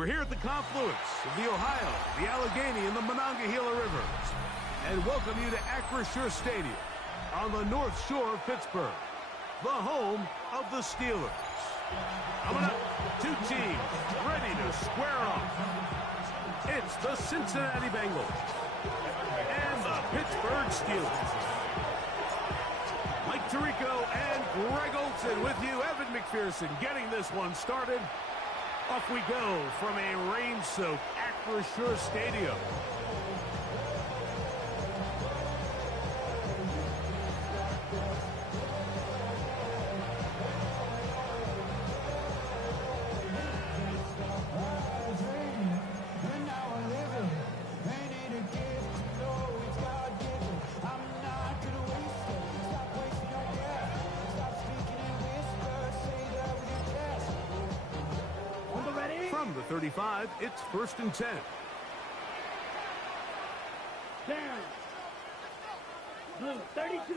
We're here at the confluence of the Ohio, the Allegheny, and the Monongahela Rivers, and welcome you to Acrisure Stadium on the North Shore of Pittsburgh, the home of the Steelers. Coming up, two teams ready to square off. It's the Cincinnati Bengals and the Pittsburgh Steelers. Mike Tirico and Greg Olson with you. Evan McPherson getting this one started. Off we go from a rain-soaked Acrisure Stadium. From the 35, it's 1st and 10. Down. Move, 32.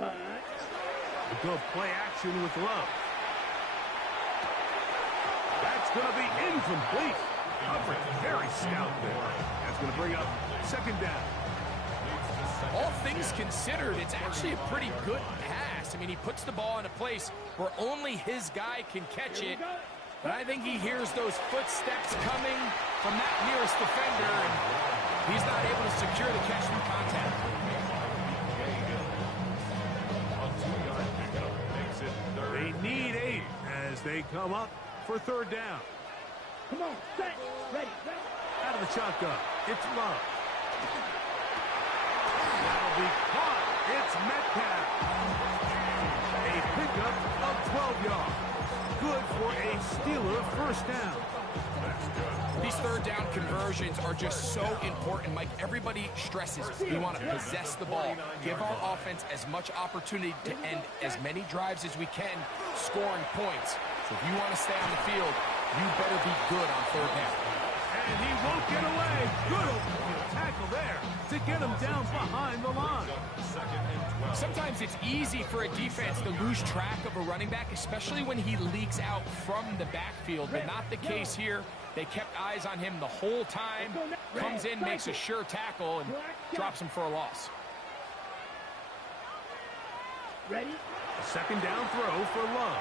All right. We go play action with Love. That's going to be incomplete. Coverage very stout there. That's going to bring up 2nd down. All things considered, it's actually a pretty good pass. I mean, he puts the ball in a place where only his guy can catch it. But I think he hears those footsteps coming from that nearest defender, and he's not able to secure the catch through contact. They need 8 as they come up for 3rd down. Come on, set, ready, ready. Out of the shotgun, it's Love. That'll be caught. It's Metcalf. A pickup of 12 yards. Good for a Steeler 1st down. These 3rd down conversions are just so important, Mike. Everybody stresses we want to possess the ball, give our offense as much opportunity to end as many drives as we can, scoring points. So if you want to stay on the field, you better be good on 3rd down. And he won't get away. Good open tackle there to get him down behind the line. Sometimes it's easy for a defense to lose track of a running back, especially when he leaks out from the backfield, but not the case here. They kept eyes on him the whole time, comes in, makes a sure tackle, and drops him for a loss. Ready? A 2nd down throw for Love.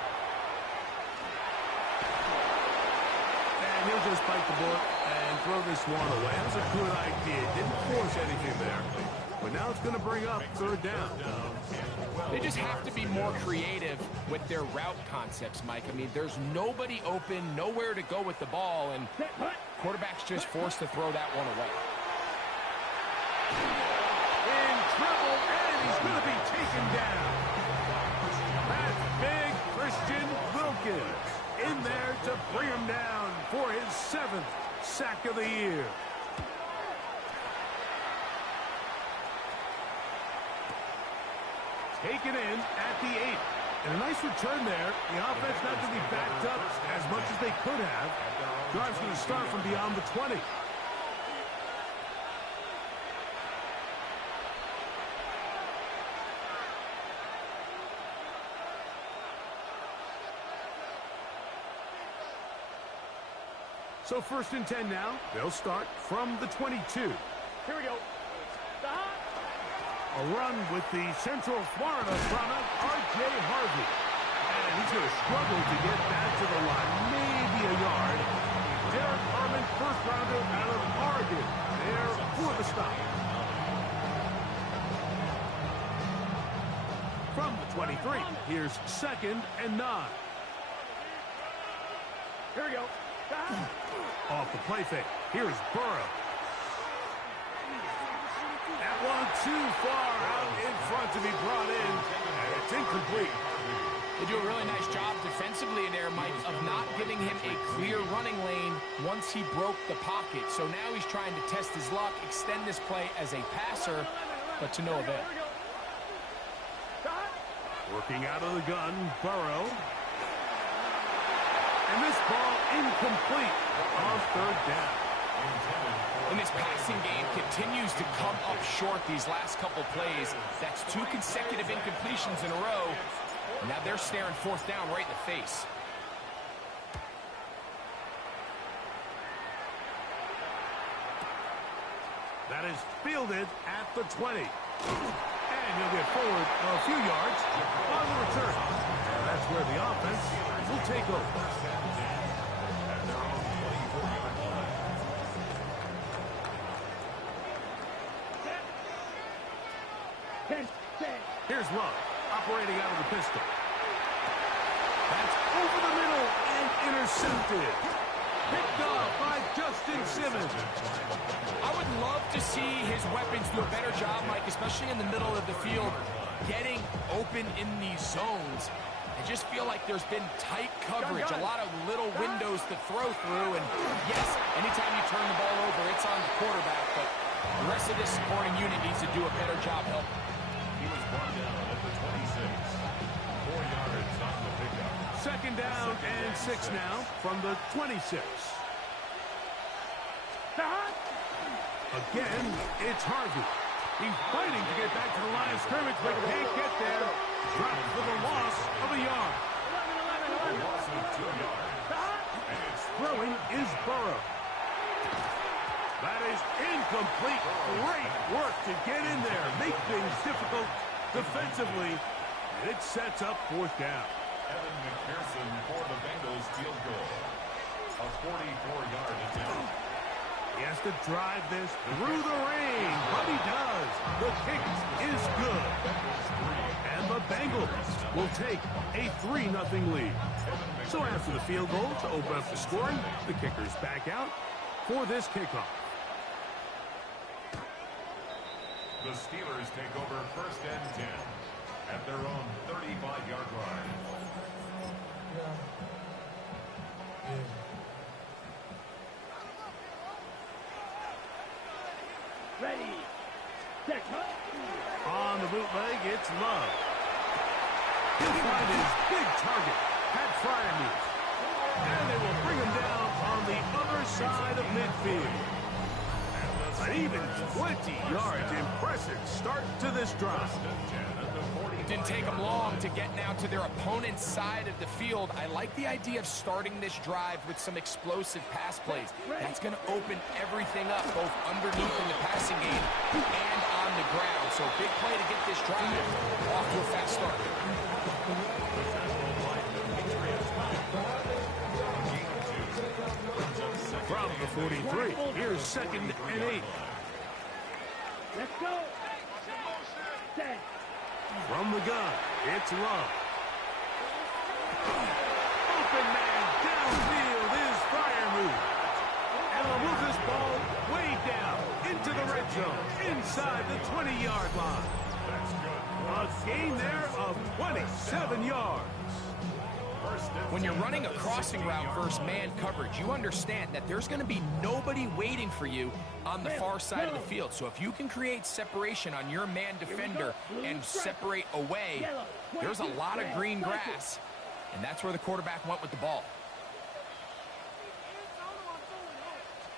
And he'll just bite the bullet and throw this one away. That was a good idea. Didn't force anything there. But now it's going to bring up 3rd down. They just have to be more creative with their route concepts, Mike. I mean, there's nobody open, nowhere to go with the ball, and quarterback's just forced to throw that one away. In trouble, and he's going to be taken down. That's big Christian Wilkins in there to bring him down for his 7th sack of the year. Taken in at the 8. And a nice return there. The offense not to be backed up as much as they could have. Drive's going to start from beyond the 20. So 1st and 10 now. They'll start from the 22. Here we go. Stop. A run with the Central Florida product, R.J. Harvey. And he's going to struggle to get that to the line. Maybe a yard. Derek Harmon, 1st rounder out of Oregon. There for the stop. From the 23, here's 2nd and 9. Here we go. Stop. Off the play fake. Here's Burrow. That one too far out in front to be brought in, and it's incomplete. They do a really nice job defensively in there, Mike, of not giving him a clear running lane once he broke the pocket. So now he's trying to test his luck, extend this play as a passer, but to no avail. Working out of the gun, Burrow. And this ball incomplete on 3rd down. And this passing game continues to come up short these last couple plays. That's 2 consecutive incompletions in a row. Now they're staring 4th down right in the face. That is fielded at the 20. And he'll get forward a few yards on the return. And that's where the offense will take over. Here's Love, operating out of the pistol. That's over the middle and intercepted. Picked off by Justin Simmons. I would love to see his weapons do a better job, Mike, especially in the middle of the field, getting open in these zones. I just feel like there's been tight coverage, a lot of little windows to throw through, and yes, anytime you turn the ball over, it's on the quarterback, but the rest of this supporting unit needs to do a better job helping. He was brought down at the 26. 4 yards on the pickup. Second down and 6 now from the 26. Again, it's Harvey. He's fighting to get back to the line of scrimmage, but can't get there. Drops for the loss of a yard. Loss of 2 yards. Throwing is Burrow. That is incomplete. Great work to get in there, make things difficult defensively, and it sets up 4th down. Evan McPherson for the Bengals field goal. A 44-yard attempt. He has to drive this through the rain, but he does. The kick is good. And the Bengals will take a 3-0 lead. So after the field goal to open up the scoring, the kickers back out for this kickoff. The Steelers take over 1st and 10 at their own 35-yard line. Ready. Set. On the bootleg, it's Love. He'll find his big target, Pat Freiermuth. And they will bring him down on the other side of midfield. An even 20 yards. Impressive start to this drive. It didn't take them long to get now to their opponent's side of the field. I like the idea of starting this drive with some explosive pass plays. That's going to open everything up, both underneath in the passing game and on the ground. So big play to get this drive off to a fast start. From the 43, here's 2nd and 8. Let's go. Set. From the gun, it's Love. Open man downfield is Freiermuth. And they'll move this ball way down into the red zone, inside the 20-yard line. A gain there of 27 yards. When you're running a crossing route versus man coverage, you understand that there's going to be nobody waiting for you on the far side of the field. So if you can create separation on your man defender and separate away, there's a lot of green grass, and that's where the quarterback went with the ball.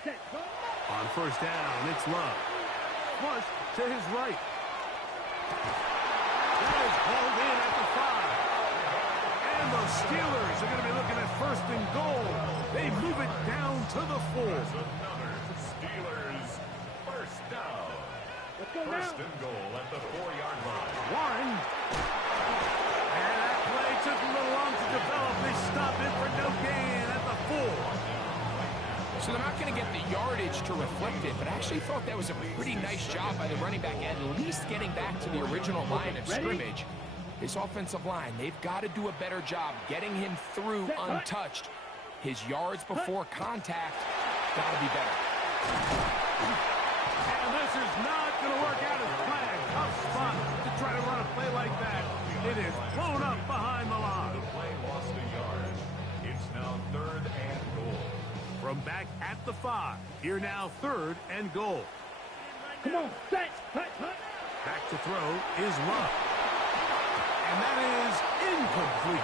On 1st down, it's Love. Flush to his right. That is hauled in at the 5. And the Steelers are going to be looking at 1st and goal. They move it down to the 4. Another Steelers 1st down. Let's go 1st now. and goal at the 4-yard line. 1. And that play took a little long to develop. They stop it for no gain at the 4. So they're not going to get the yardage to reflect it, but I actually thought that was a pretty nice job by the running back, at least getting back to the original line of scrimmage. This offensive line, they've got to do a better job getting him through untouched. His yards before contact got to be better. And this is not going to work out as planned. Tough spot to try to run a play like that. It is blown up behind the line. The play lost a yard. It's now 3rd and goal. From back at the 5, here now 3rd and goal. Come on. Set. Hut. Back to throw is Love. And that is incomplete.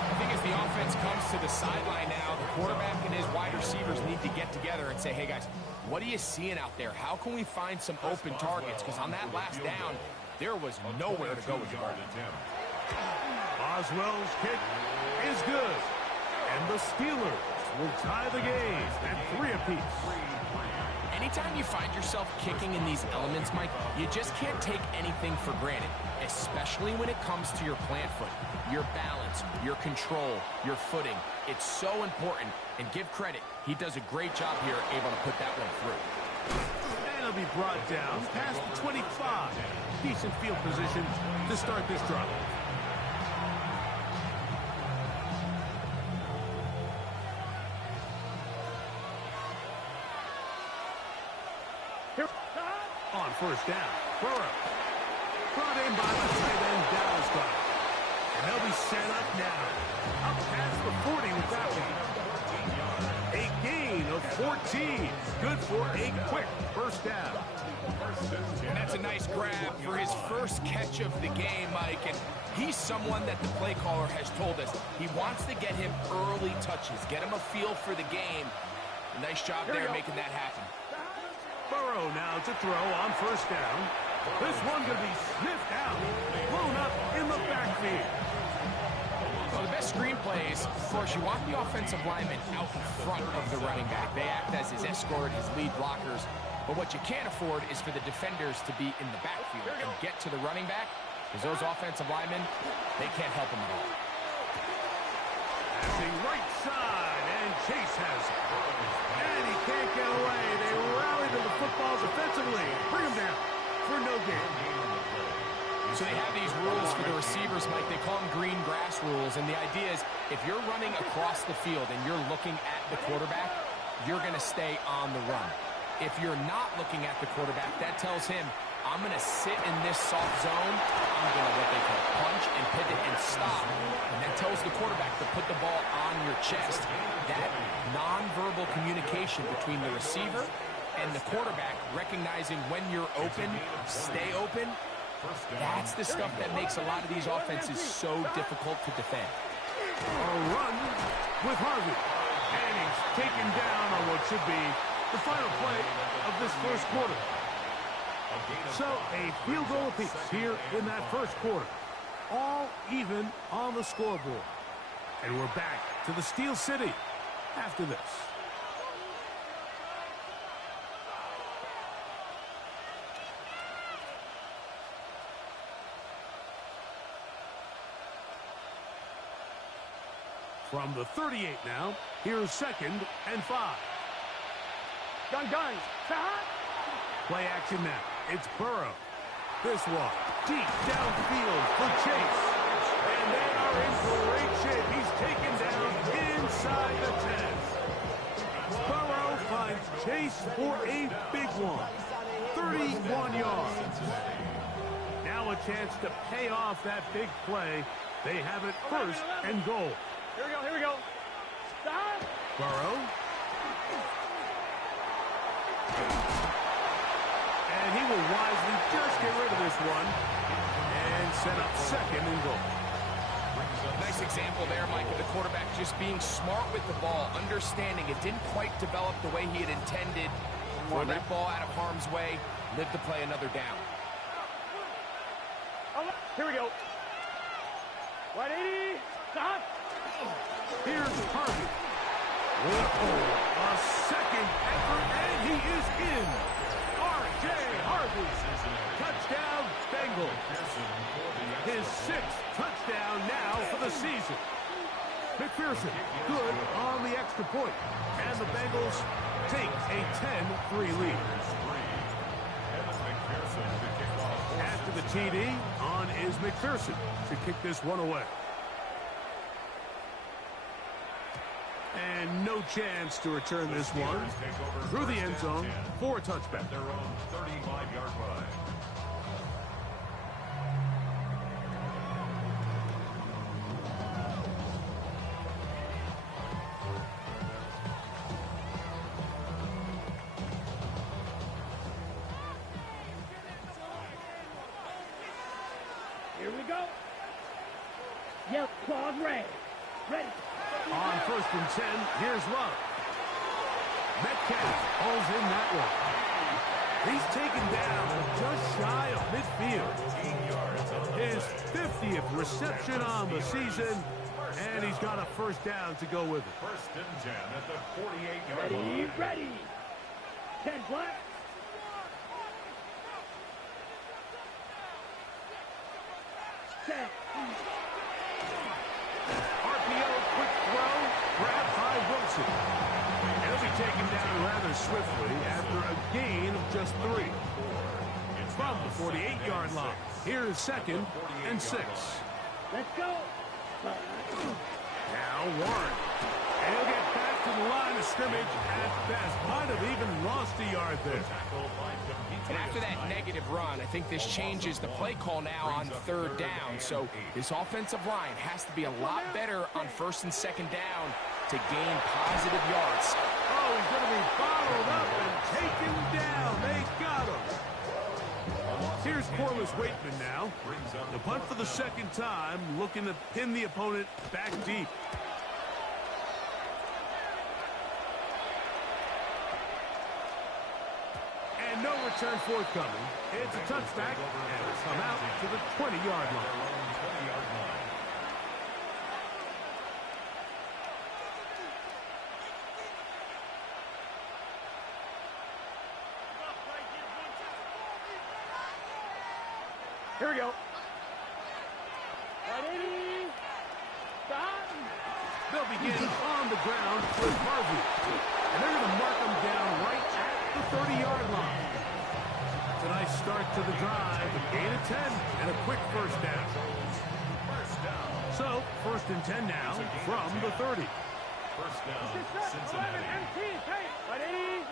I think as the offense comes to the sideline now, the quarterback and his wide receivers need to get together and say, hey guys, what are you seeing out there? How can we find some open targets? Because on that last down, there was nowhere to go with the ball. Boswell's kick is good. And the Steelers will tie the game at 3 apiece. Anytime you find yourself kicking in these elements, Mike, you just can't take anything for granted, especially when it comes to your plant foot, your balance, your control, your footing. It's so important, and give credit, he does a great job here able to put that one through. And he'll be brought down past the 25. Decent field position to start this drive. On first down, Burrow. Brought in by the tight end Dallas guy. And they'll be set up now. Up past the 40 with that one. A gain of 14. Good for a quick first down. And that's a nice grab for his first catch of the game, Mike. And he's someone that the play caller has told us he wants to get him early touches, get him a feel for the game. Nice job there making that happen. Burrow now to throw on first down. This one going to be sniffed out, blown up in the backfield. Well, the best screen plays, of course, you want the offensive lineman out in front of the running back. They act as his escort, his lead blockers. But what you can't afford is for the defenders to be in the backfield and get to the running back, because those offensive linemen, they can't help him at all. Passing right side, and Chase has it. And he can't get away. They rally to the football defensively. Bring him down for no gain. So they have these rules for the receivers, Mike. They call them green grass rules. And the idea is if you're running across the field and you're looking at the quarterback, you're going to stay on the run. If you're not looking at the quarterback, that tells him, I'm going to sit in this soft zone. I'm going to what they call punch and pivot and stop. And that tells the quarterback to put the ball on your chest. That nonverbal communication between the receiver and the quarterback, recognizing when you're open, stay open, that's the stuff that makes a lot of these offenses so difficult to defend. A run with Harvey. And he's taken down on what should be the final play of this first quarter. So a field goal apiece here in that first quarter. All even on the scoreboard. And we're back to the Steel City after this. From the 38 now, here's 2nd and 5. Gun. Play action now. It's Burrow. This one deep downfield for Chase. And they are in great shape. He's taken down inside the 10. Burrow finds Chase for a big one. 31 yards. Now a chance to pay off that big play. They have it 1st and goal. Here we go. Stop. Burrow. And he will wisely just get rid of this one and set up 2nd and goal. Nice example there, Mike, of the quarterback just being smart with the ball, understanding it didn't quite develop the way he had intended. Throw that ball out of harm's way, live to play another down. Here we go. 180. Stop. Here's Harvey. A second effort, and he is in. R.J. Harvey. Touchdown, Bengals. His 6th touchdown now for the season. McPherson, good on the extra point. And the Bengals take a 10-3 lead. After the TD, on is McPherson to kick this one away. And no chance to return this one through the end zone for a touchback. Their own 35-yard line. Here we go. Yep, claws ready. On 1st and 10, here's Love. Metcalf pulls in that one. He's taken down just shy of midfield. His 50th reception on the season, and he's got a 1st down to go with it. 1st and 10 at the 48-yard line. Ready. 10 black. Set. RPO, quick throw, grabbed by Wilson. And he'll be taken down rather swiftly after a gain of just 3. From the 48-yard line. Here's 2nd and 6. Let's go. Now Warren. And he'll get back to the line of scrimmage at best. Might have even lost a yard there. And after that negative run, I think this changes the play call now on 3rd down. So this offensive line has to be a lot better on 1st and 2nd down to gain positive yards. Oh, he's going to be bottled up and taken down. They got him. Here's Corliss Waitman now. The punt for the 2nd time, looking to pin the opponent back deep. And no return forthcoming. It's a touchback, and it's come out to the 20-yard line. Here we go. Ready? Stop. They'll begin on the ground with Harvey. And they're going to mark him down right at the 30-yard line. It's a nice start to the drive. A gain of 10 and a quick 1st down. So, 1st and 10 now from the 30. 1st down, Cincinnati. Ready?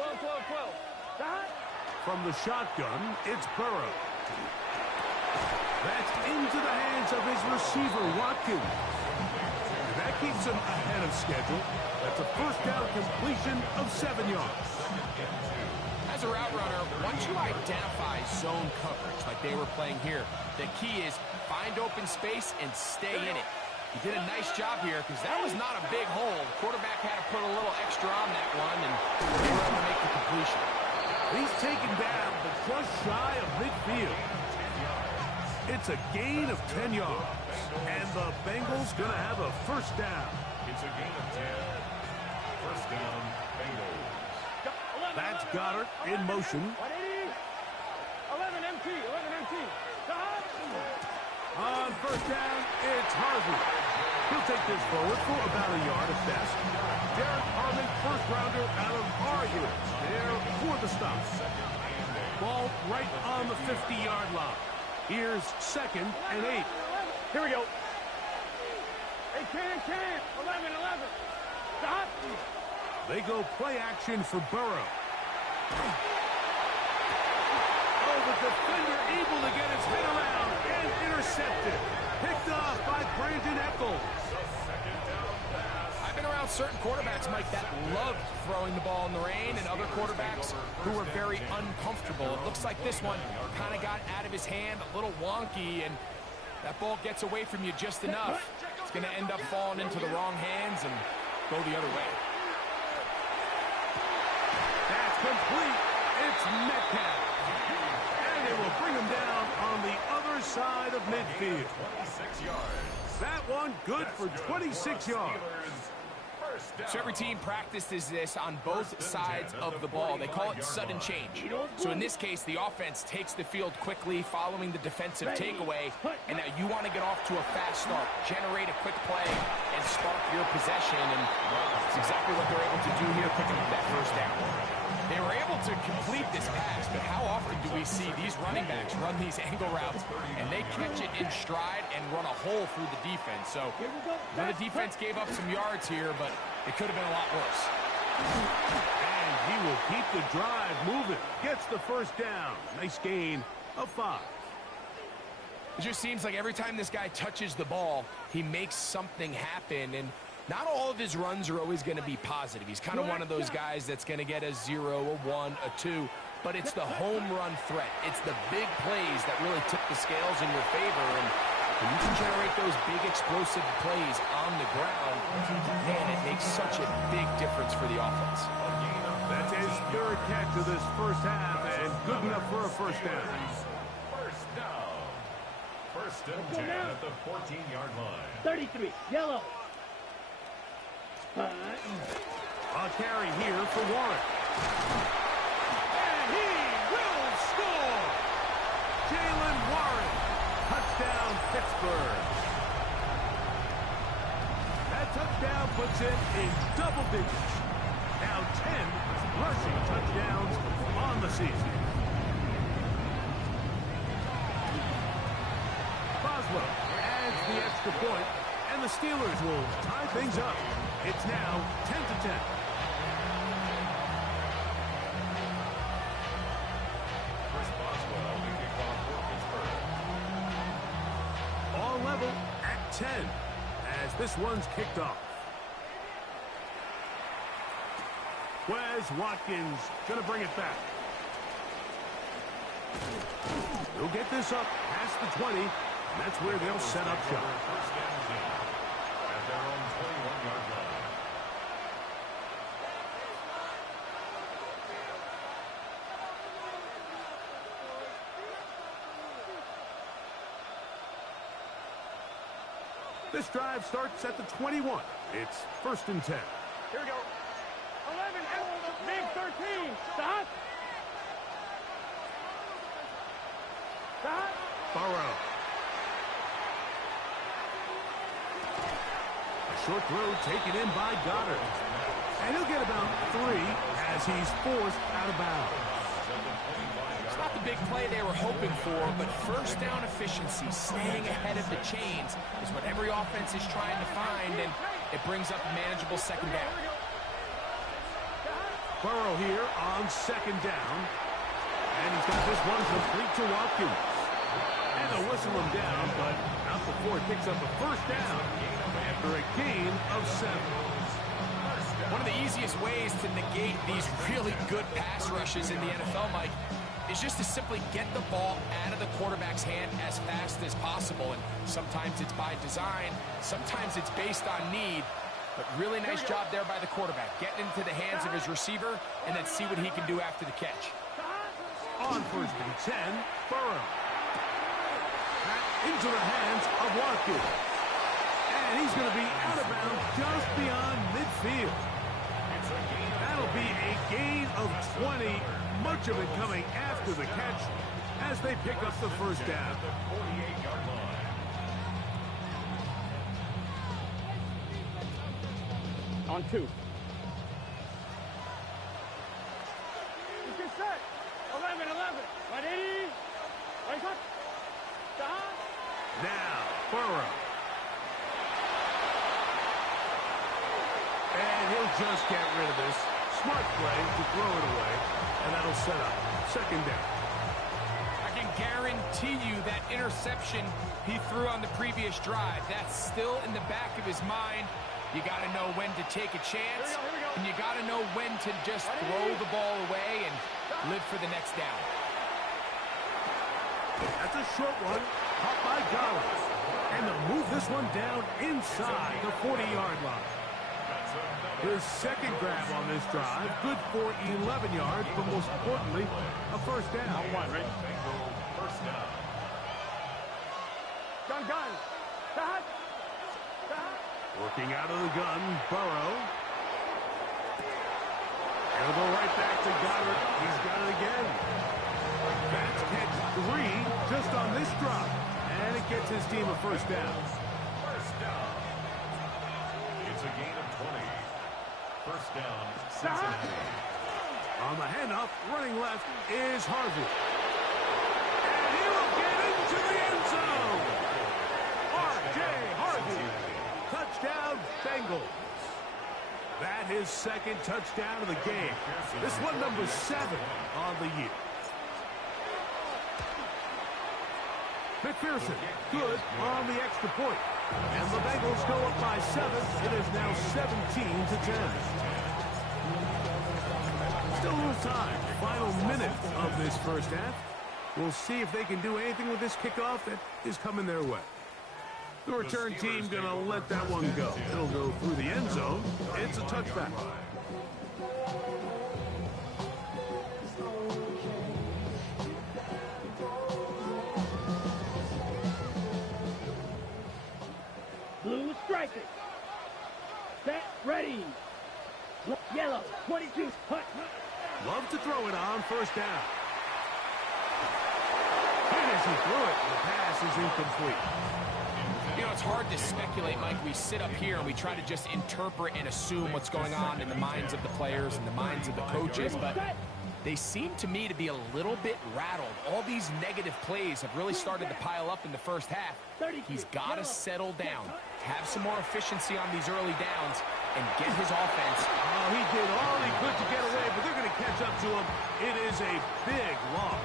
12. Stop. From the shotgun, it's Burrow. That's into the hands of his receiver, Watkins. And that keeps him ahead of schedule. That's a 1st down completion of 7 yards. As a route runner, once you identify zone coverage like they were playing here, the key is find open space and stay in it. He did a nice job here because that was not a big hole. The quarterback had to put a little extra on that one, and they were able to make the completion. He's taken down, but just shy of midfield. It's a gain of 10 yards, and the Bengals going to have a 1st down. It's a gain of 10. 1st down, Bengals. That's Goddard in motion. 11 MT. Stop. On 1st down, it's Harvey. He'll take this forward for about a yard at best. Derek Harmon, 1st rounder out of our units. There for the stop. Ball right on the 50-yard line. Here's 2nd and 8. Here we go. Hey, 10. 11. Stop. They go play action for Burrow. Oh, the defender able to get his head around and intercepted. Picked off by Brandon Echols. I've been around certain quarterbacks, Mike, that loved throwing the ball in the rain, and other quarterbacks who were very uncomfortable. It looks like this one kind of got out of his hand, a little wonky, and that ball gets away from you just enough. It's going to end up falling into the wrong hands and go the other way. That's complete. It's Metcalf. And they will bring him down on the other side of midfield. 26 yards. That one good for 26 yards. So every team practices this on both sides of the ball. They call it sudden change. So in this case, the offense takes the field quickly following the defensive takeaway, and now you want to get off to a fast start, generate a quick play, and spark your possession, and that's exactly what they're able to do here, picking up that 1st down. They were able to complete this pass, but how often do we see these running backs run these angle routes, and they catch it in stride and run a hole through the defense? So the defense gave up some yards here, but it could have been a lot worse. And he will keep the drive moving. Gets the 1st down. Nice gain of 5. It just seems like every time this guy touches the ball, he makes something happen, and not all of his runs are always going to be positive. He's kind of one of those guys that's going to get a 0, a 1, a 2, but it's the home run threat. It's the big plays that really tip the scales in your favor, and when you can generate those big explosive plays on the ground, man, it makes such a big difference for the offense. That's his 3rd catch of this 1st half, and good enough for a 1st down. 1st down. 1st and 10 at the 14-yard line. 33. Yellow. A carry here for Warren. puts it in double digits. Now 10 rushing touchdowns on the season. Boswell adds the extra point, and the Steelers will tie things up. It's now 10-10. Chris Boswell, the kickoff for Pittsburgh. All level at 10 as this one's kicked off. Wes Watkins going to bring it back. He'll get this up past the 20. And that's where they'll set up shop. First and 10 at their own 21-yard line. This drive starts at the 21. It's first and 10. Here we go. 11, big 13. Stop. Stop. Burrow. A short throw taken in by Goddard. And he'll get about 3 as he's forced out of bounds. It's not the big play they were hoping for, but first down efficiency, staying ahead of the chains, is what every offense is trying to find, and it brings up a manageable second down. Burrow here on second down. And he's got this one complete to Watkins. And they'll whistle him down, but not before it picks up a first down after a gain of 7. One of the easiest ways to negate these really good pass rushes in the NFL, Mike, is just to simply get the ball out of the quarterback's hand as fast as possible. And sometimes it's by design, sometimes it's based on need. But really nice job there by the quarterback, getting into the hands of his receiver and then see what he can do after the catch. On first and 10, Burrow. Back into the hands of Watkins. And he's going to be out of bounds just beyond midfield. That'll be a gain of 20, much of it coming after the catch as they pick up the first down. 48-yard line. On 2. Get set. 11. 180. Right up. Stop. Now, Burrow. And he'll just get rid of this. Smart play to throw it away, and that'll set up second down. I can guarantee you that interception he threw on the previous drive, that's still in the back of his mind. You got to know when to take a chance, and you got to know when to just throw the ball away and live for the next down. That's a short one, caught by Goddard. And they'll move this one down inside the 40-yard line. His second grab on this drive, good for 11 yards, but most importantly, a first down. First down. Gun. Stop. Working out of the gun, Burrow. He'll go right back to Goddard. He's got it again. That's catch 3 just on this drive. And it gets his team a first down. First down. It's a gain of 20. First down, Cincinnati. On the handoff, running left is Harvey. And he will get into the end zone. R.J. Harvey. Touchdown, Bengals. That is second touchdown of the game. This one number 7 on the year. McPherson, good on the extra point. And the Bengals go up by 7. It is now 17-10. Still a little time. Final minute of this first half. We'll see if they can do anything with this kickoff that is coming their way. The return team going to let that one go. It'll go through the end zone. It's a touchback. Blue striker. Set. Ready. Yellow. 22. Hut. Love to throw it on first down. And as he threw it, the pass is incomplete. You know, it's hard to speculate, Mike. We sit up here and we try to just interpret and assume what's going on in the minds of the players and the minds of the coaches, but they seem to me to be a little bit rattled. All these negative plays have really started to pile up in the first half. He's got to settle down, have some more efficiency on these early downs, and get his offense. Oh, he did all he could to get away, but they're going to catch up to him. It is a big loss.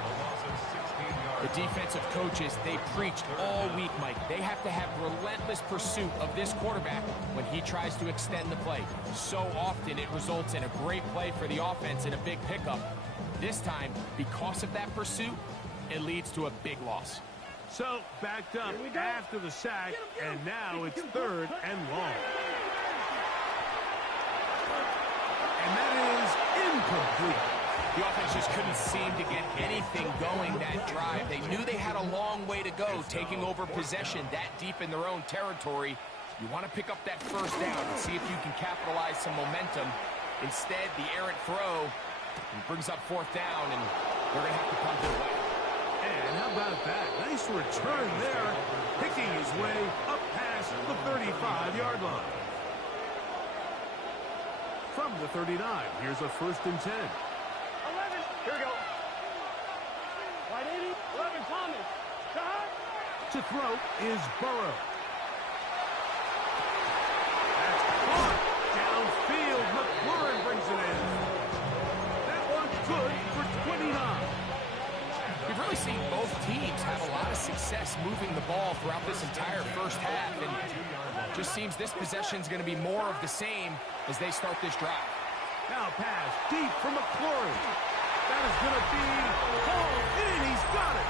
The defensive coaches, they preached all week, Mike. They have to have relentless pursuit of this quarterback when he tries to extend the play. So often it results in a great play for the offense and a big pickup. This time, because of that pursuit, it leads to a big loss. So, backed up after the sack, and now it's 3rd and long. And that is incomplete. The offense just couldn't seem to get anything going that drive. They knew they had a long way to go, taking over possession that deep in their own territory. You want to pick up that first down and see if you can capitalize some momentum. Instead, the errant throw brings up 4th down, and they're going to have to punt it away. And how about that? Nice return there, picking his way up past the 35-yard line. From the 39, here's a 1st and 10. 11. Here we go. Wide 80. 11, Thomas. Shot. To throw is Burrow. That's caught downfield. McLaurin brings it in. That one's good for 29. We've really seen both teams have a lot of success moving the ball throughout this entire first half, and it just seems this possession is going to be more of the same as they start this drive. Now pass deep for McLaurin. That is going to be hauled in. He's got it.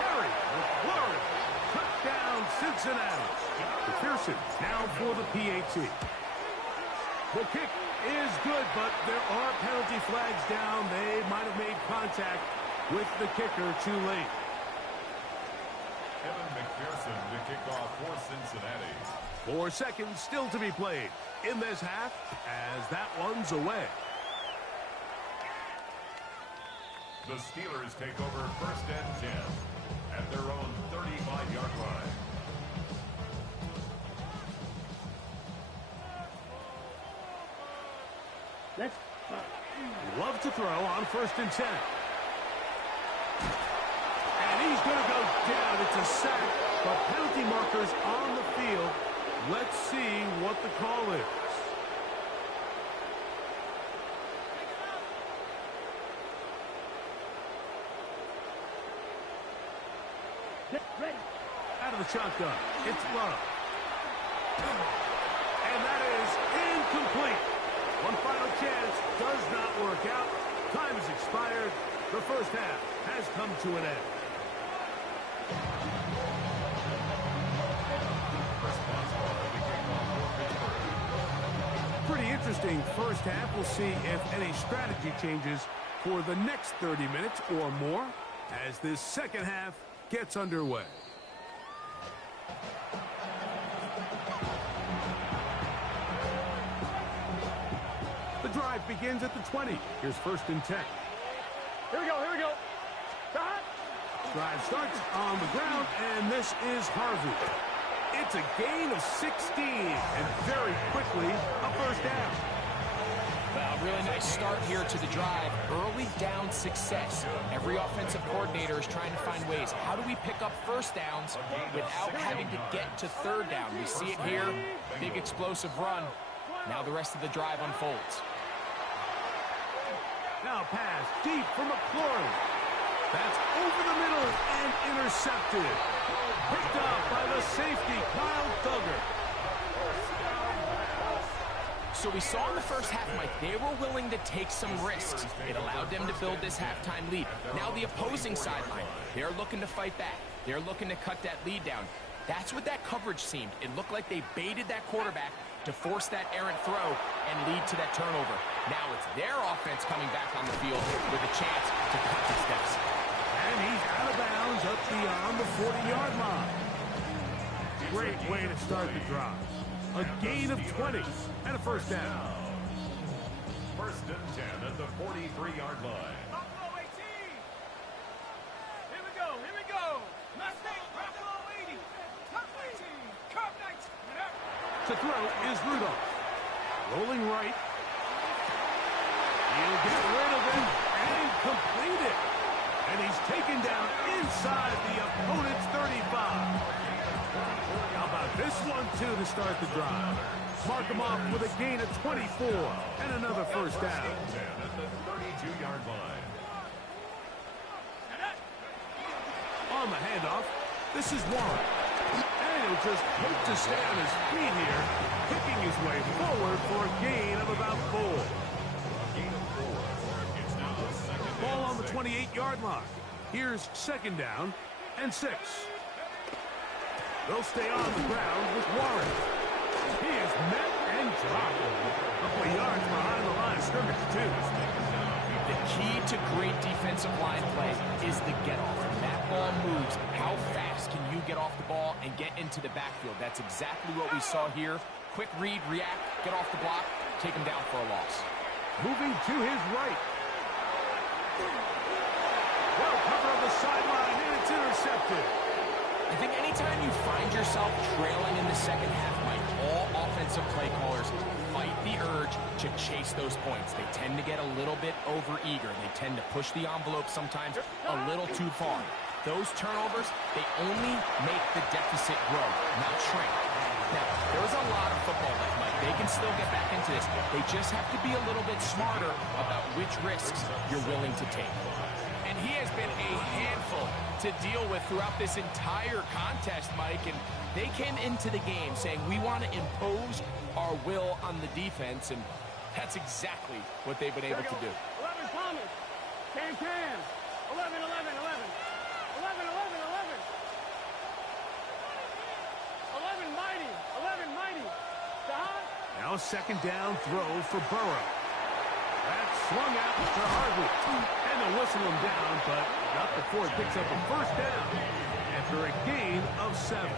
Harry McLaurin. Touchdown, Cincinnati. McPherson now for the PAT. The kick is good, but there are penalty flags down. They might have made contact with the kicker too late. Kevin McPherson to kick off for Cincinnati. 4 seconds still to be played in this half as that one's away. The Steelers take over 1st and 10 at their own 35-yard line. Love to throw on 1st and 10. And he's going to go down. It's a sack, but penalty markers on the field. Let's see what the call is. Out of the shotgun, it's Love. And that is incomplete. One final chance does not work out. Time has expired. The first half has come to an end. Pretty interesting first half. We'll see if any strategy changes for the next 30 minutes or more as this second half gets underway. The drive begins at the 20. Here's 1st and 10. Here we go. Here we go. Shot. Drive starts on the ground, and this is Harvey. It's a gain of 16, and very quickly, a first down. Well, really nice start here to the drive. Early down success. Every offensive coordinator is trying to find ways. How do we pick up first downs without having to get to 3rd down? We see it here. Big explosive run. Now the rest of the drive unfolds. Now pass deep for McLaurin. That's over the middle and intercepted. Picked up by the safety, Kyle Duggar. So we saw in the first half, Mike, they were willing to take some risks. It allowed them to build this halftime lead. Now the opposing sideline, they're looking to fight back. They're looking to cut that lead down. That's what that coverage seemed. It looked like they baited that quarterback to force that errant throw and lead to that turnover. Now it's their offense coming back on the field with a chance to cut this deficit. And he's out of bounds up beyond the 40-yard line. Great way to start the drive. A gain of 20 and a first down. 1st and 10 at the 43-yard line. Buffalo 18. Here we go. Here we go. Mustang Buffalo 80. Top 18. To throw is Rudolph. Rolling right. He'll get rid of him and complete it. And he's taken down inside the opponent's 35. How about this one, too, to start the drive? Mark him off with a gain of 24 and another first down. At the 32-yard line. On the handoff, this is Warren. And he'll just hope to stay on his feet here, kicking his way forward for a gain of about 4. Ball on the 28-yard line. Here's second down and 6. They'll stay on the ground with Warren. He is met and dropped. A couple of yards behind the line of scrimmage, too. The key to great defensive line play is the get-off. When that ball moves, how fast can you get off the ball and get into the backfield? That's exactly what we saw here. Quick read, react, get off the block, take him down for a loss. Moving to his right. Well, cover on the sideline, and it's intercepted. I think anytime you find yourself trailing in the second half, Mike, all offensive play callers fight the urge to chase those points. They tend to get a little bit overeager. They tend to push the envelope sometimes a little too far. Those turnovers, they only make the deficit grow, not shrink. Now, there's a lot of football left, Mike. They can still get back into this. They just have to be a little bit smarter about which risks you're willing to take. And he has been a handful to deal with throughout this entire contest, Mike. And they came into the game saying, we want to impose our will on the defense. And that's exactly what they've been able to do. 11 Thomas. Can. 11, 11, 11. 11, 11, 11. 11 Mighty. 11 Mighty. Now second down throw for Burrow. That's swung out to Harvey. And they'll whistle him down, but not before it picks up a first down after a gain of 7.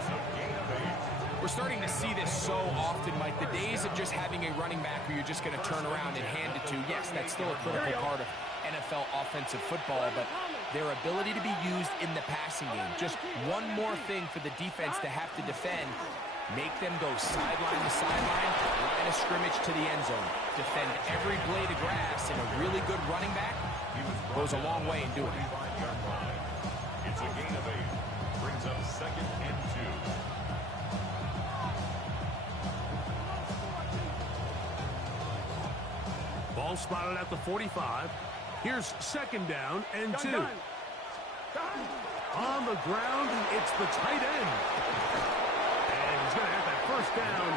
We're starting to see this so often, Mike. The days of just having a running back who you're just going to turn around and hand it to, yes, that's still a critical part of NFL offensive football, but their ability to be used in the passing game. Just one more thing for the defense to have to defend. Make them go sideline to sideline, line of scrimmage to the end zone. Defend every blade of grass, and a really good running back goes a long way in doing it. It's a gain of 8. Brings up second and 2. Ball spotted at the 45. Here's second down and 2. On the ground, it's the tight end. And he's going to have that first down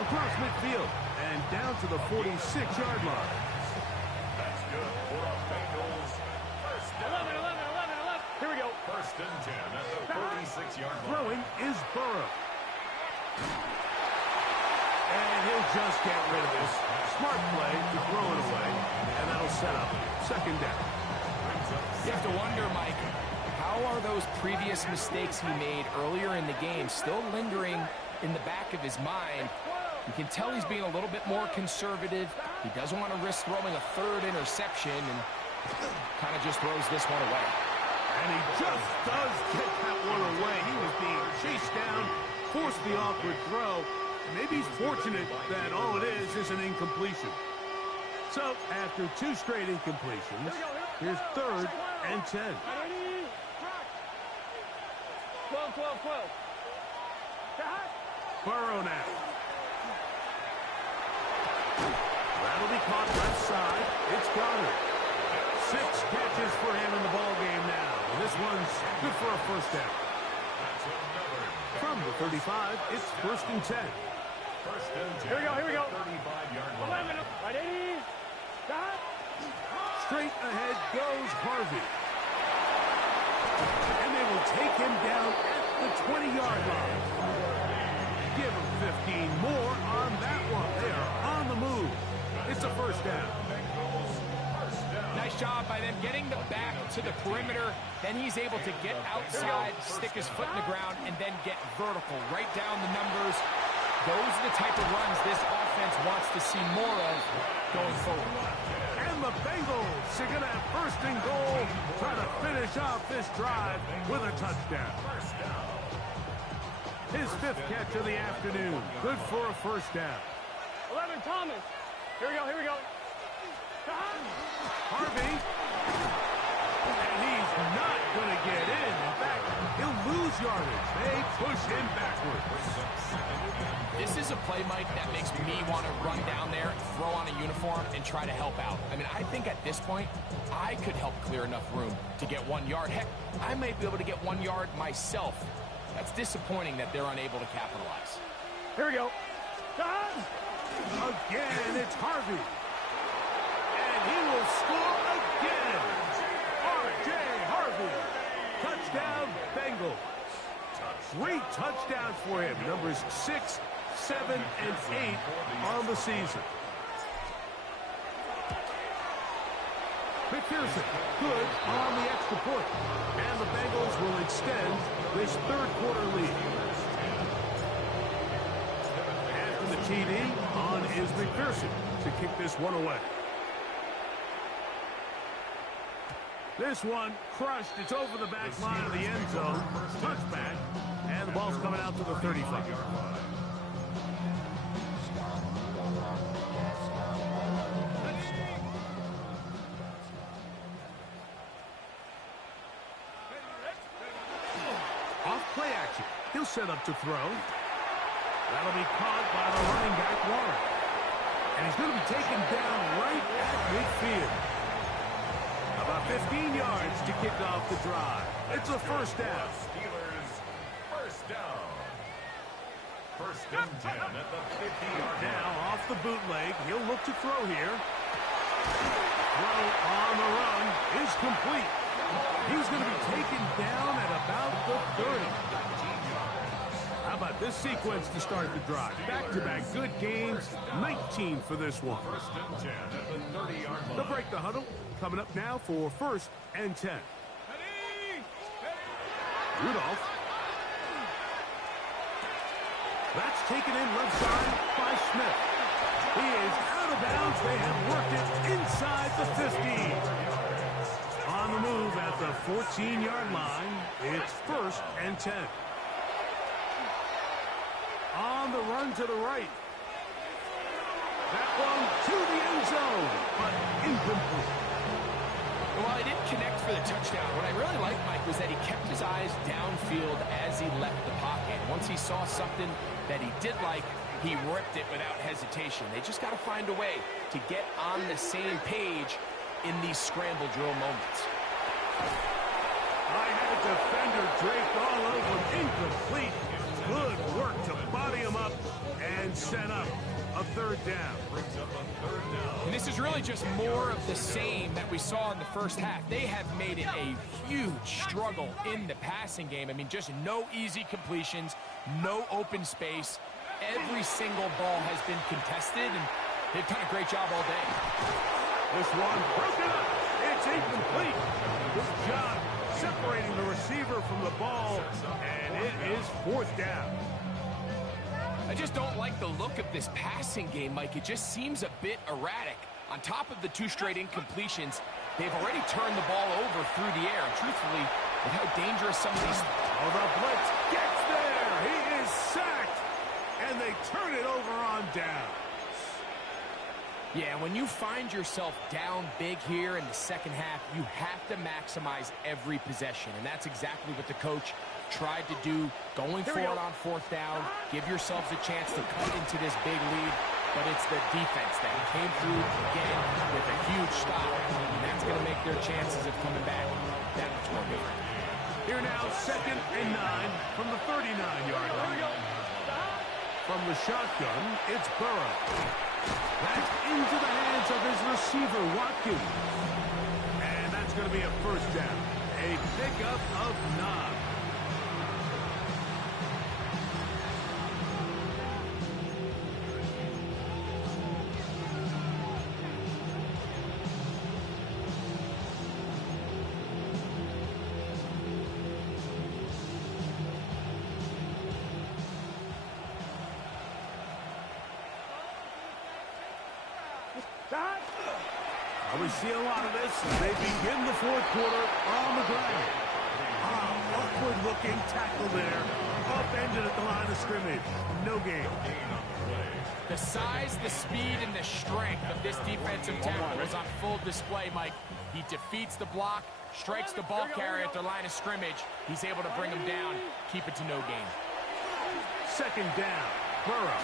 across midfield and down to the 46-yard line. That's good for the Bengals. First down. 11, 11, 11, 11. Here we go. First and 10 at the 46-yard line. Throwing is Burrow. And he'll just get rid of this. Smart play to throw it away. And that'll set up second down. You have to wonder, Mike, how are those previous mistakes he made earlier in the game still lingering in the back of his mind? You can tell he's being a little bit more conservative. He doesn't want to risk throwing a third interception and kind of just throws this one away. And he just does get that one away. He was being chased down, forced the awkward throw. Maybe he's fortunate that all it is an incompletion. So, after 2 straight incompletions, here's third and 10. 12, 12, 12. Burrow now. That'll be caught left side. It's Goddard. 6 catches for him in the ball game now. This one's good for a first down. From the 35, it's first and 10. First and 10. Here we go, here we go. 35-yard line. 11. Right, 80. Straight ahead goes Harvey. And they will take him down at the 20-yard line. Give him 15 more on that one. They are on the move. It's a first down. Nice job by them getting the back to the perimeter. Then he's able to get outside, stick his foot in the ground, and then get vertical. Right down the numbers. Those are the type of runs this offense wants to see more of going forward. And the Bengals are going to have first and goal, try to finish off this drive with a touchdown. His 5th catch of the afternoon. Good for a first down. 11, Thomas. Here we go, here we go. Harvey. And he's not going to get in. In fact, he'll lose yardage. They push him backwards. This is a play, Mike, that makes me want to run down there, throw on a uniform, and try to help out. I mean, I think at this point, I could help clear enough room to get 1 yard. Heck, I might be able to get 1 yard myself. That's disappointing that they're unable to capitalize. Here we go. Again, it's Harvey. And he will score again. R.J. Harvey. Touchdown, Bengals. 3 touchdowns for him. Numbers 6, 7, and 8 on the season. McPherson, good on the extra point. And the Bengals will extend this 3rd quarter lead. After the TD, on is McPherson to kick this one away. This one crushed. It's over the back line of the end zone. Touchback. And the ball's coming out to the 35. Off play action. He'll set up to throw. That'll be caught by the running back, Warren. And he's going to be taken down right at midfield. About 15 yards to kick off the drive. It's a first down. Steelers first down. 1st and 10 at the 50-yard line. Now off the bootleg. He'll look to throw here. Throw on the run is complete. He's going to be taken down at about the 30. How about this sequence to start the drive? Back-to-back good games. 19 for this one. 1st and 10 at the 30-yard line. They'll break the huddle. Coming up now for 1st and 10. Rudolph. That's taken in left side by Smith. He is out of bounds. They have worked it inside the 50. On the move at the 14-yard line, it's 1st and 10. On the run to the right. That one to the end zone, but incomplete. Well, he didn't connect for the touchdown. What I really liked, Mike, was that he kept his eyes downfield as he left the pocket. Once he saw something that he did like, he ripped it without hesitation. They just got to find a way to get on the same page in these scramble drill moments. I had a defender draped all over. Incomplete. Good work to body him up and set up a 3rd down. And this is really just more of the same that we saw in the first half. They have made it a huge struggle in the passing game. I mean, just no easy completions, no open space. Every single ball has been contested, and they've done a great job all day. This one broken up. It's incomplete. Good job separating the receiver from the ball, and it is 4th down. I just don't like the look of this passing game, Mike. It just seems a bit erratic. On top of the 2 straight incompletions, they've already turned the ball over through the air. And truthfully, with how dangerous some of these... Oh, the blitz gets there. He is sacked, and they turn it over on down. Yeah, when you find yourself down big here in the second half, you have to maximize every possession. And that's exactly what the coach tried to do, going for it on 4th down. Give yourselves a chance to cut into this big lead. But it's the defense that came through again with a huge stop. And that's going to make their chances of coming back that much more different. Here now, 2nd and 9 from the 39-yard line. From the shotgun, it's Burrow. That's into the hands of his receiver, Watkins. And that's going to be a 1st down. A pickup of 9. We see a lot of this as they begin the 4th quarter on the ground. awkward-looking tackle there. Upended at the line of scrimmage. No gain. The size, the speed, and the strength of this defensive tackle was on full display, Mike. He defeats the block, strikes the ball carrier at the line of scrimmage. He's able to bring him down, keep it to no gain. Second down, Burrow.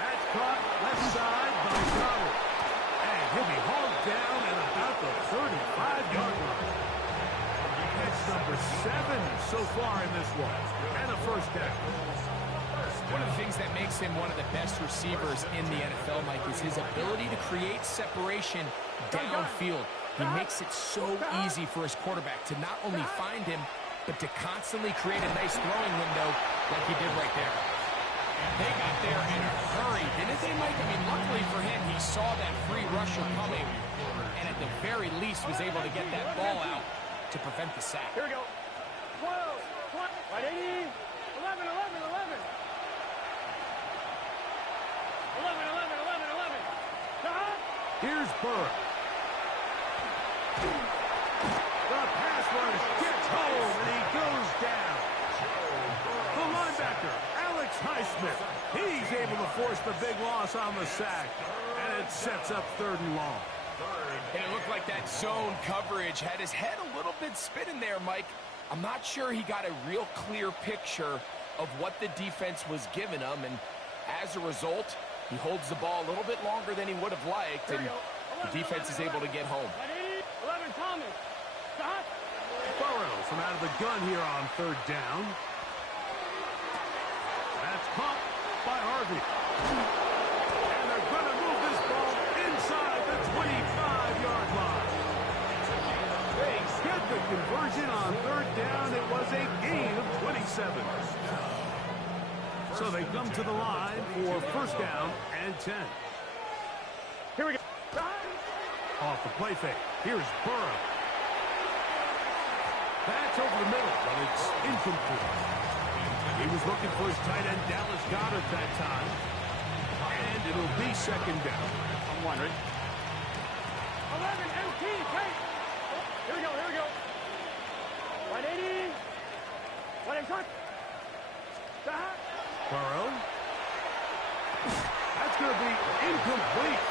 That's caught left side by Goddard. And he'll be hauled down at about the 35-yard line. Catch number 7 so far in this one. And a first down. One of the things that makes him one of the best receivers in the NFL, Mike, is his ability to create separation downfield. He makes it so easy for his quarterback to not only find him, but to constantly create a nice throwing window like he did right there. They got there in a hurry, didn't they, Mike? I mean, luckily for him, he saw that free rusher coming, and at the very least was able to get that ball out to prevent the sack. Here we go. 12, 20, right 80, 11, 11, 11. 11, 11, 11, 11. Here's Burrow. The pass rush gets home, and he goes down. The linebacker, Alex Highsmith, he's able to force the big loss on the sack, and it sets up 3rd and long. And it looked like that zone coverage had his head a little bit spinning there, Mike. I'm not sure he got a real clear picture of what the defense was giving him, and as a result, he holds the ball a little bit longer than he would have liked, and the defense is able to get home. 11, Thomas. Stop. Burrow from out of the gun here on 3rd down. That's caught by Harvey. And they're going to move this ball inside the 25-yard line. They get the conversion on 3rd down. It was a gain of 27. So they come to the line for 1st down and 10. Here we go. Off the play fake. Here's Burrow. That's over the middle, but it's incomplete. He was looking for his tight end, Dallas Goedert, that time. And it'll be 2nd down. I'm wondering. 11, MT, take. Here we go, here we go. 180. 180. Stop. Burrow. That's going to be incomplete.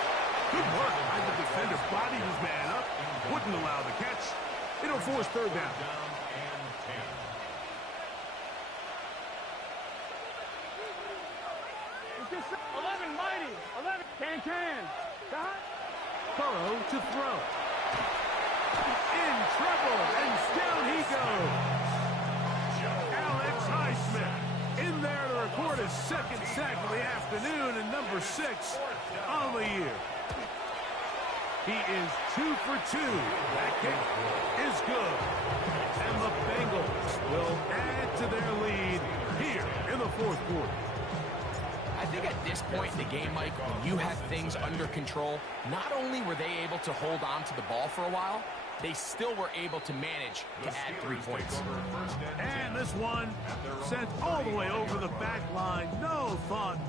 Good work by the defender. Bodied his man up. Wouldn't allow the catch. It'll force 3rd down. It's just 11, mighty. 11, can. Stop. Burrow to throw. In trouble, and down he goes. Alex Highsmith in there to record his 2nd sack of the afternoon, and number 6 on the year. He is 2 for 2. That kick is good. And the Bengals will add to their lead here in the 4th quarter. I think at this point in the game, Mike, when you have things under control, not only were they able to hold on to the ball for a while, they still were able to manage to add 3 points. And this one sent all the way over the back line. No thought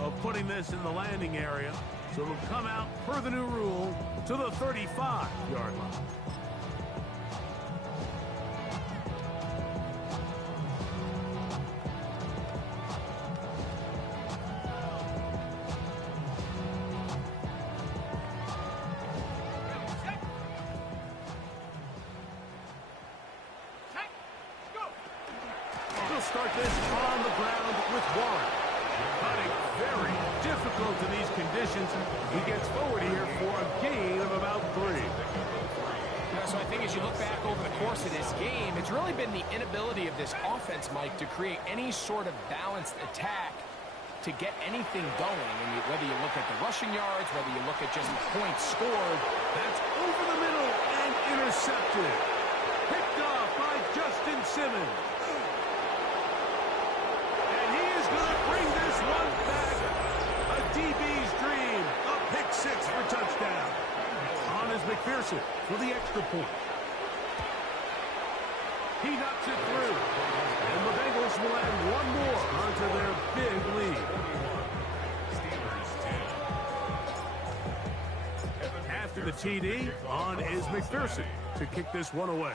of putting this in the landing area. So it'll come out, per the new rule, to the 35-yard line. We'll start this on the ground with Warren. Cutting very difficult in these conditions. He gets forward here for a gain of about 3. So I think as you look back over the course of this game, it's really been the inability of this offense, Mike, to create any sort of balanced attack to get anything going. And whether you look at the rushing yards, whether you look at just points scored. That's over the middle and intercepted. Picked off by Justin Simmons. Going to bring this one back. A DB's dream. A pick 6 for touchdown. On is McPherson for the extra point. He knocks it through. And the Bengals will add one more onto their big lead. After the TD, on is McPherson to kick this one away.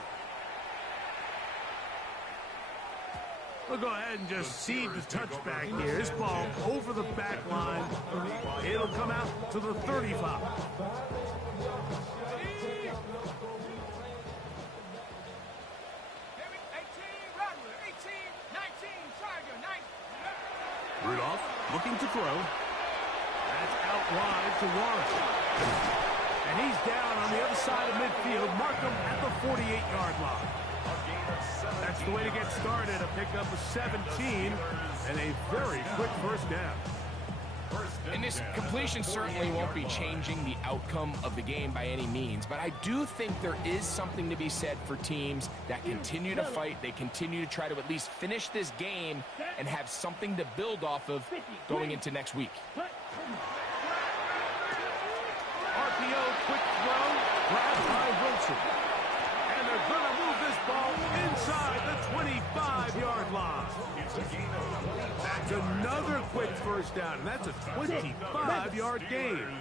We'll go ahead and just cede the touchback here. This ball over the back line. It'll come out to the 35. Rudolph looking to throw. That's out wide to Warren. And he's down on the other side of midfield. Mark him at the 48-yard line. That's the way to get started. A pickup of 17 and a very quick first down. And this completion certainly won't be changing the outcome of the game by any means, but I do think there is something to be said for teams that continue to fight. They continue to try to at least finish this game and have something to build off of going into next week. RPO, quick throw, grabbed by Wilson. And they're going to move this ball inside the 25-yard line. That's another quick first down, and that's a 25-yard gain.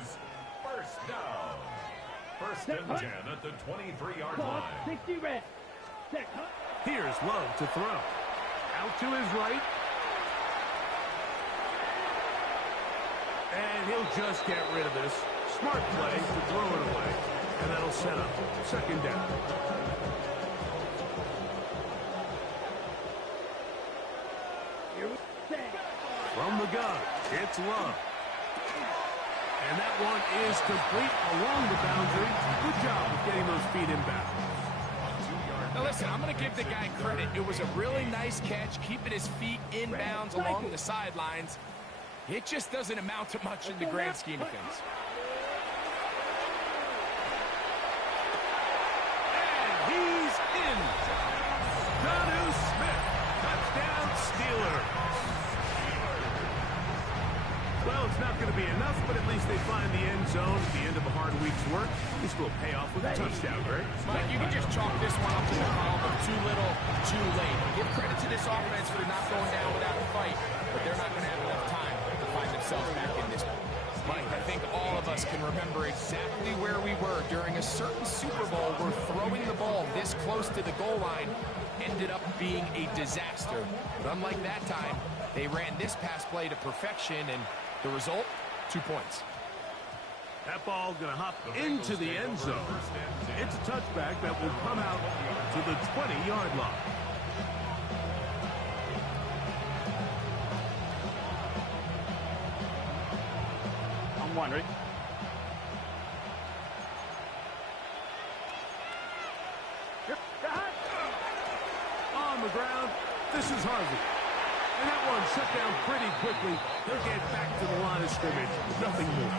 First down. First and 10 at the 23-yard line. 60 red. Here's Love to throw. Out to his right. And he'll just get rid of this. Smart play to throw it away. And that'll set up second down. From the gun, it's Love. And that one is complete along the boundary. Good job of getting those feet inbound. Now listen, I'm going to give the guy credit. It was a really nice catch, keeping his feet inbounds along the sidelines. It just doesn't amount to much in the grand scheme of things. And he's in. Jonnu Smith, touchdown Steelers. Well, it's not going to be enough, but at least they find the end zone at the end of a hard week's work. This will pay off with a touchdown, Greg. Mike, you can just chalk this one up to the column of too little, too late. Give credit to this offense for not going down without a fight, but they're not going to have enough time to find themselves back in this one. Mike, I think all of us can remember exactly where we were during a certain Super Bowl where throwing the ball this close to the goal line ended up being a disaster. But unlike that time, they ran this pass play to perfection, and the result, 2 points. That ball going to hop into the end zone. It's a touchback that will come out to the 20-yard line. I'm wondering. On the ground, this is Harvey. And that one shut down pretty quickly. He'll get back to the line of scrimmage. Nothing more.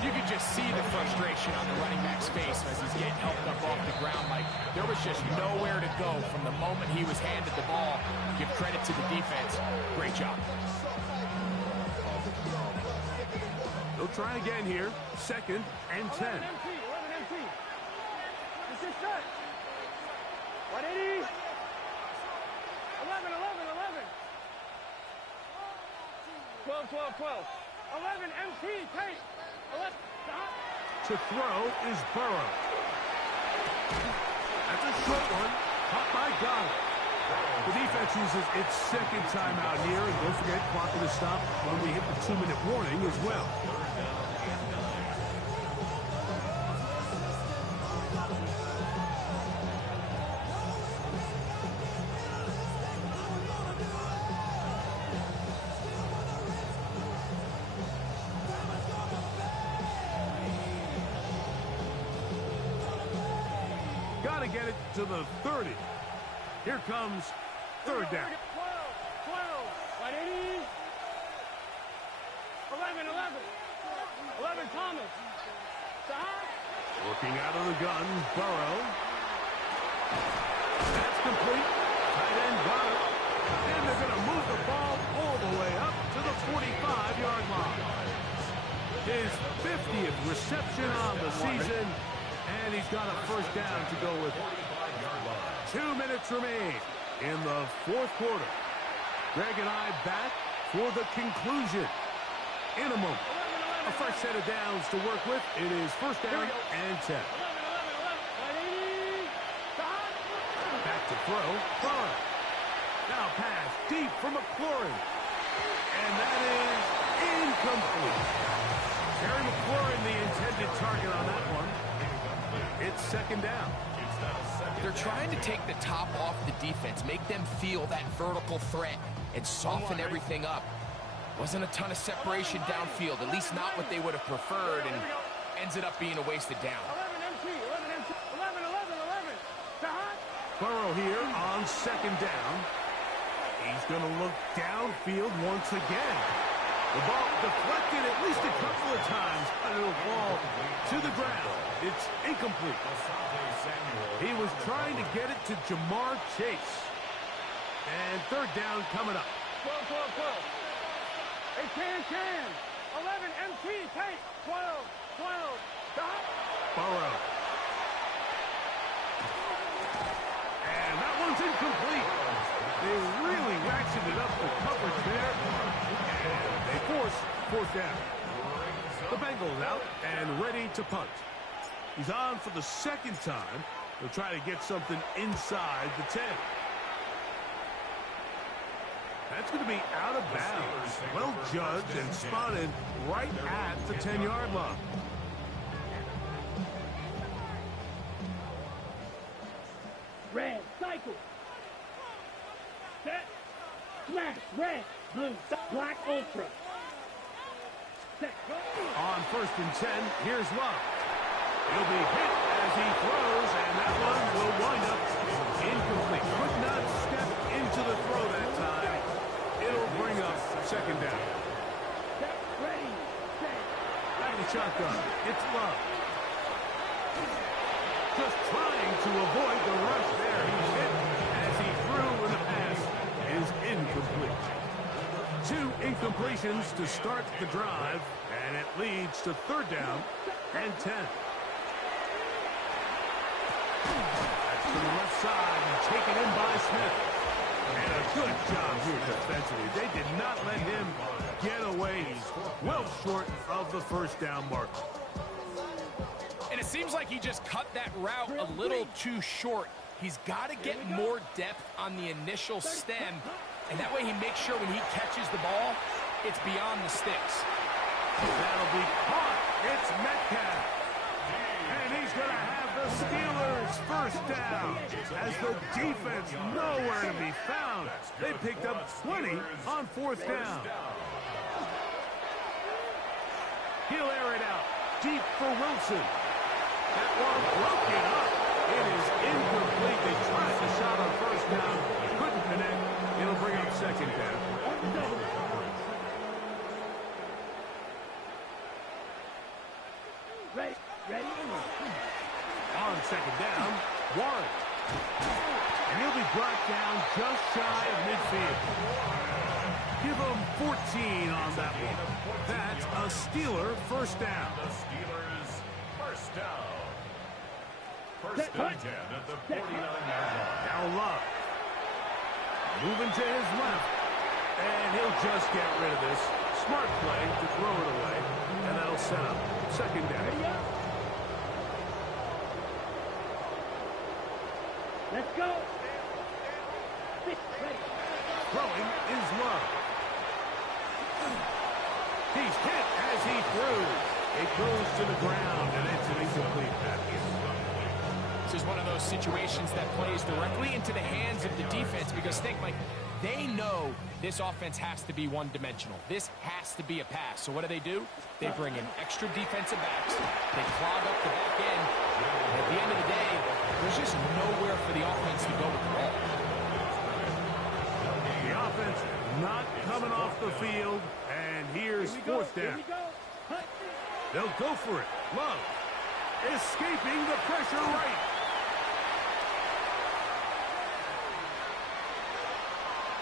You could just see the frustration on the running back's face as he's getting helped up off the ground. Like there was just nowhere to go from the moment he was handed the ball. Give credit to the defense. Great job. They'll try again here. Second and 10. 11 MT. This is set. 180. 11. 12. 11 MT. Take. 11. Stop. To throw is Burrow. That's a short one. Caught by Goddard. The defense uses its second timeout here. And don't forget, clock to stop when we hit the 2-minute warning as well. Got to get it to the 30. Here comes third down. 12. 180. 11 Thomas. Stop. Working out of the gun, Burrow. That's complete. Tight end got it. And they're going to move the ball all the way up to the 45-yard line. His 50th reception on the season. And he's got a first down to go with it. 2 minutes remain in the fourth quarter. Greg and I back for the conclusion. In a moment, a fresh set of downs to work with. It is first down and 10. 11. Back to throw. Burrow. Now pass deep for McLaurin. And that is incomplete. Terry McLaurin, the intended target on that one. It's second down. They're trying to take the top off the defense, make them feel that vertical threat, and soften everything up. Wasn't a ton of separation downfield, at least not what they would have preferred, and ends it up being a wasted down. 11. Burrow here on second down. He's going to look downfield once again. The ball deflected at least a couple of times, and it'll fall to the ground. It's incomplete. He was trying to get it to Jamar Chase. And third down coming up. 12. Hey, can. 11, MT, take. 12. Stop. Burrow. And that one's incomplete. They really ratcheted up the coverage there. And they force fourth down. The Bengals out and ready to punt. He's on for the second time. They'll try to get something inside the 10. That's going to be out of bounds. Well judged and spotted right at the 10-yard line. Red, cycle. Set. Smash. Red, blue, black, ultra. Set. Go. On first and 10, here's Love. He'll be hit as he throws, and that one will wind up incomplete. Could not step into the throw that time. It'll bring up second down. Set. Ready. Set. Out of the shotgun, it's Love. Just trying to avoid the rush there. He's hit as he threw, and the pass is incomplete. 2 incompletions to start the drive, and it leads to third down and 10. That's to the left side and taken in by Smith. And a good job here defensively. They did not let him get away. He's well short of the first down mark. And it seems like he just cut that route a little too short. He's got to get more depth on the initial stem, and that way he makes sure when he catches the ball, it's beyond the sticks. That'll be caught. It's Metcalf. And he's going to have the Steelers first down as the defense nowhere to be found. They picked up 20 on fourth down. He'll air it out deep for Wilson. That one broken up. It is incomplete. They tried the shot on first down. Couldn't connect. It'll bring up second down. Ready. On second down, Warren. And he'll be brought down just shy of midfield. Give him 14 on that one. That's a Steeler first down. The Steelers first down. First and 10 at the 49-yard line. Now Love. Moving to his left. And he'll just get rid of this. Smart play to throw it away. And that'll set up second down. Let's go. Throwing is Love. He's hit as he throws. It goes to the ground, and it's an incomplete pass. This is one of those situations that plays directly into the hands of the defense because, think, Mike, they know this offense has to be one-dimensional. This has to be a pass. So what do? They bring in extra defensive backs. They clog up the back end. And at the end of the day, there's just nowhere for the offense to go with the ball. The offense not coming off the field, and here's fourth down. They'll go for it. Love escaping the pressure right.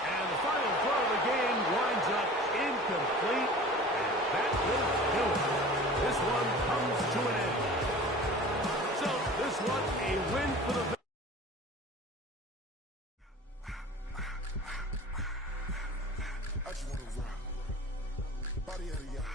And the final throw of the game winds up incomplete, and that will do it. This one comes to an end. So this one a win for the I just want to rock. Body out of y'all.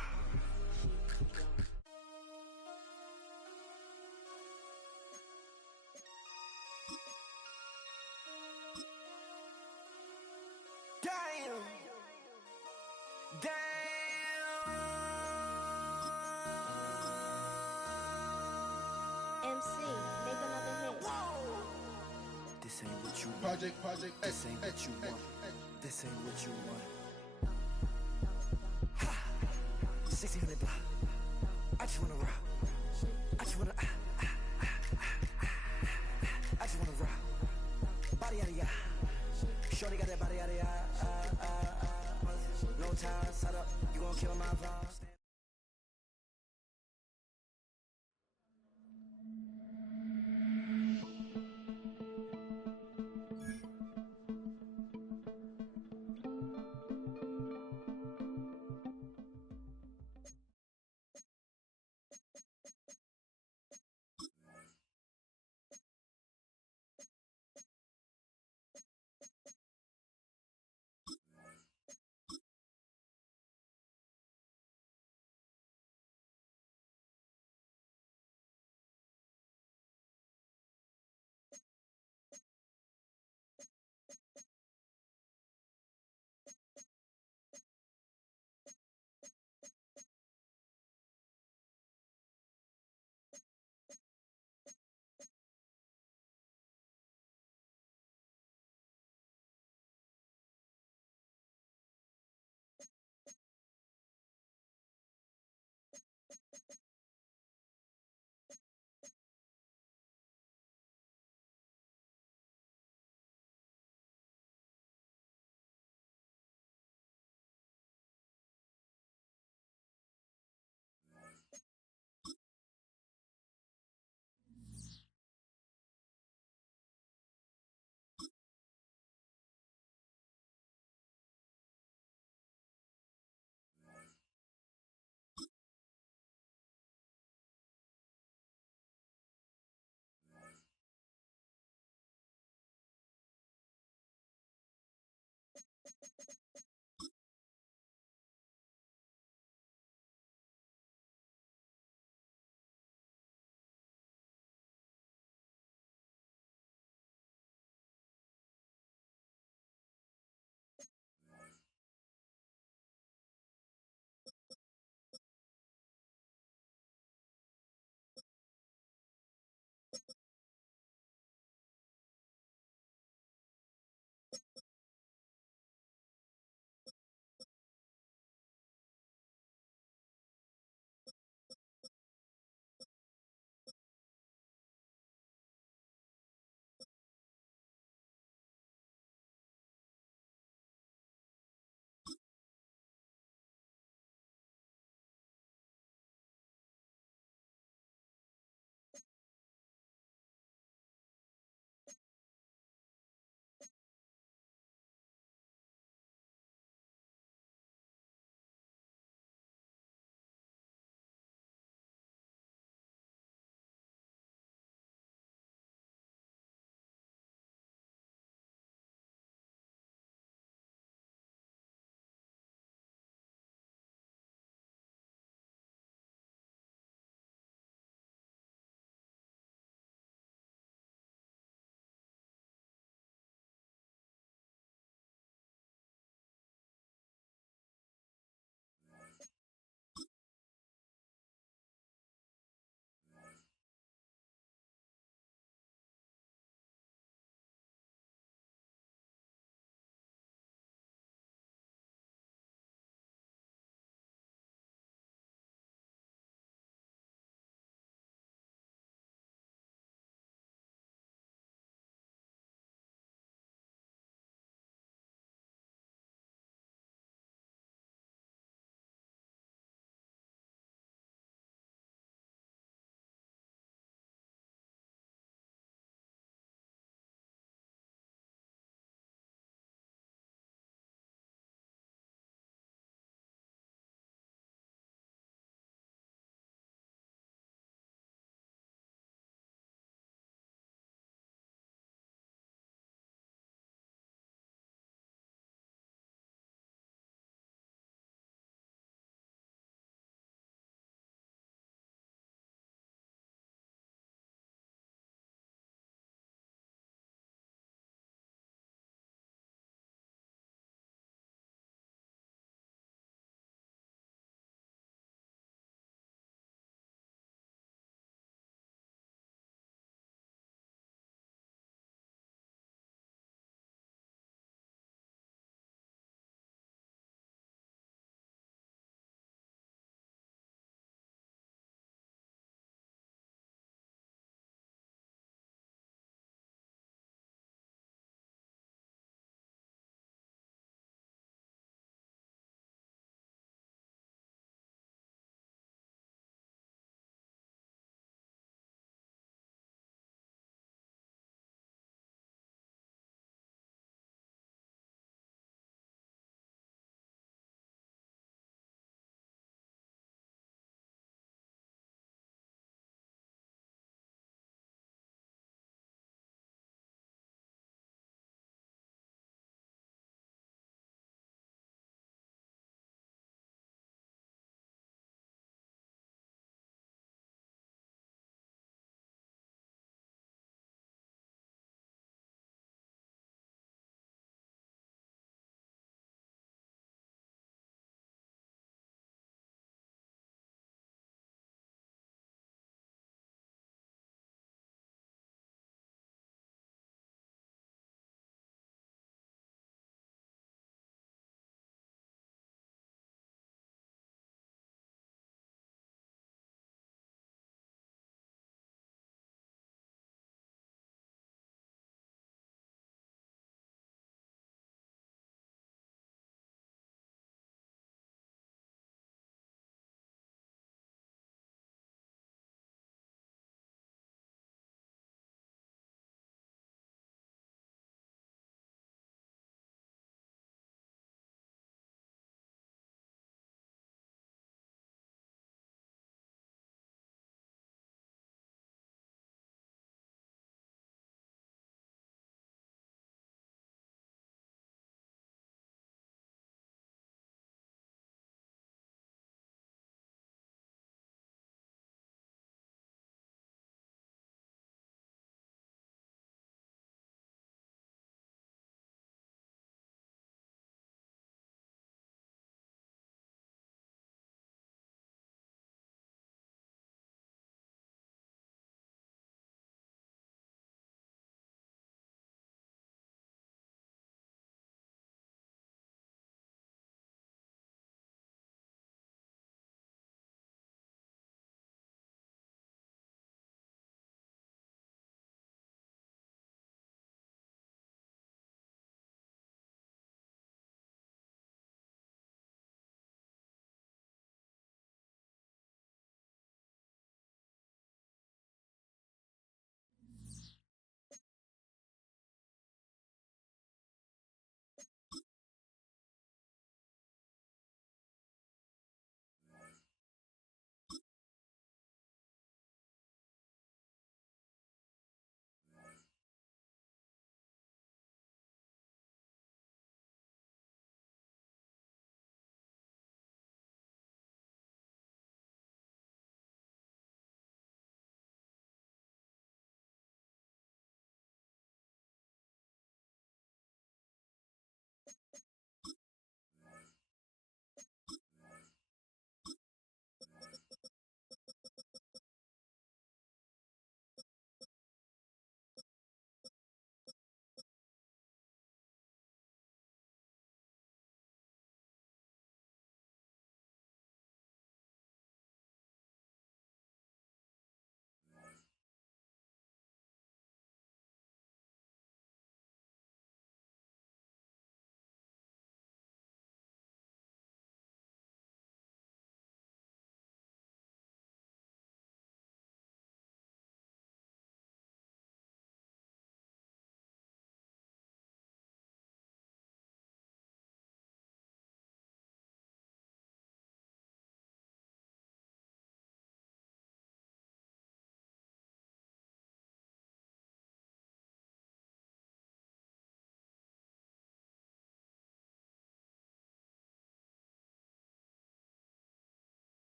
This ain't what you want. Project, This ain't what you want. This ain't what you want. 1600 block. I just wanna rock. I just wanna I just wanna rock. Body out of ya. Shorty got that body out of ya. No time, set up. You gon' kill my vibe.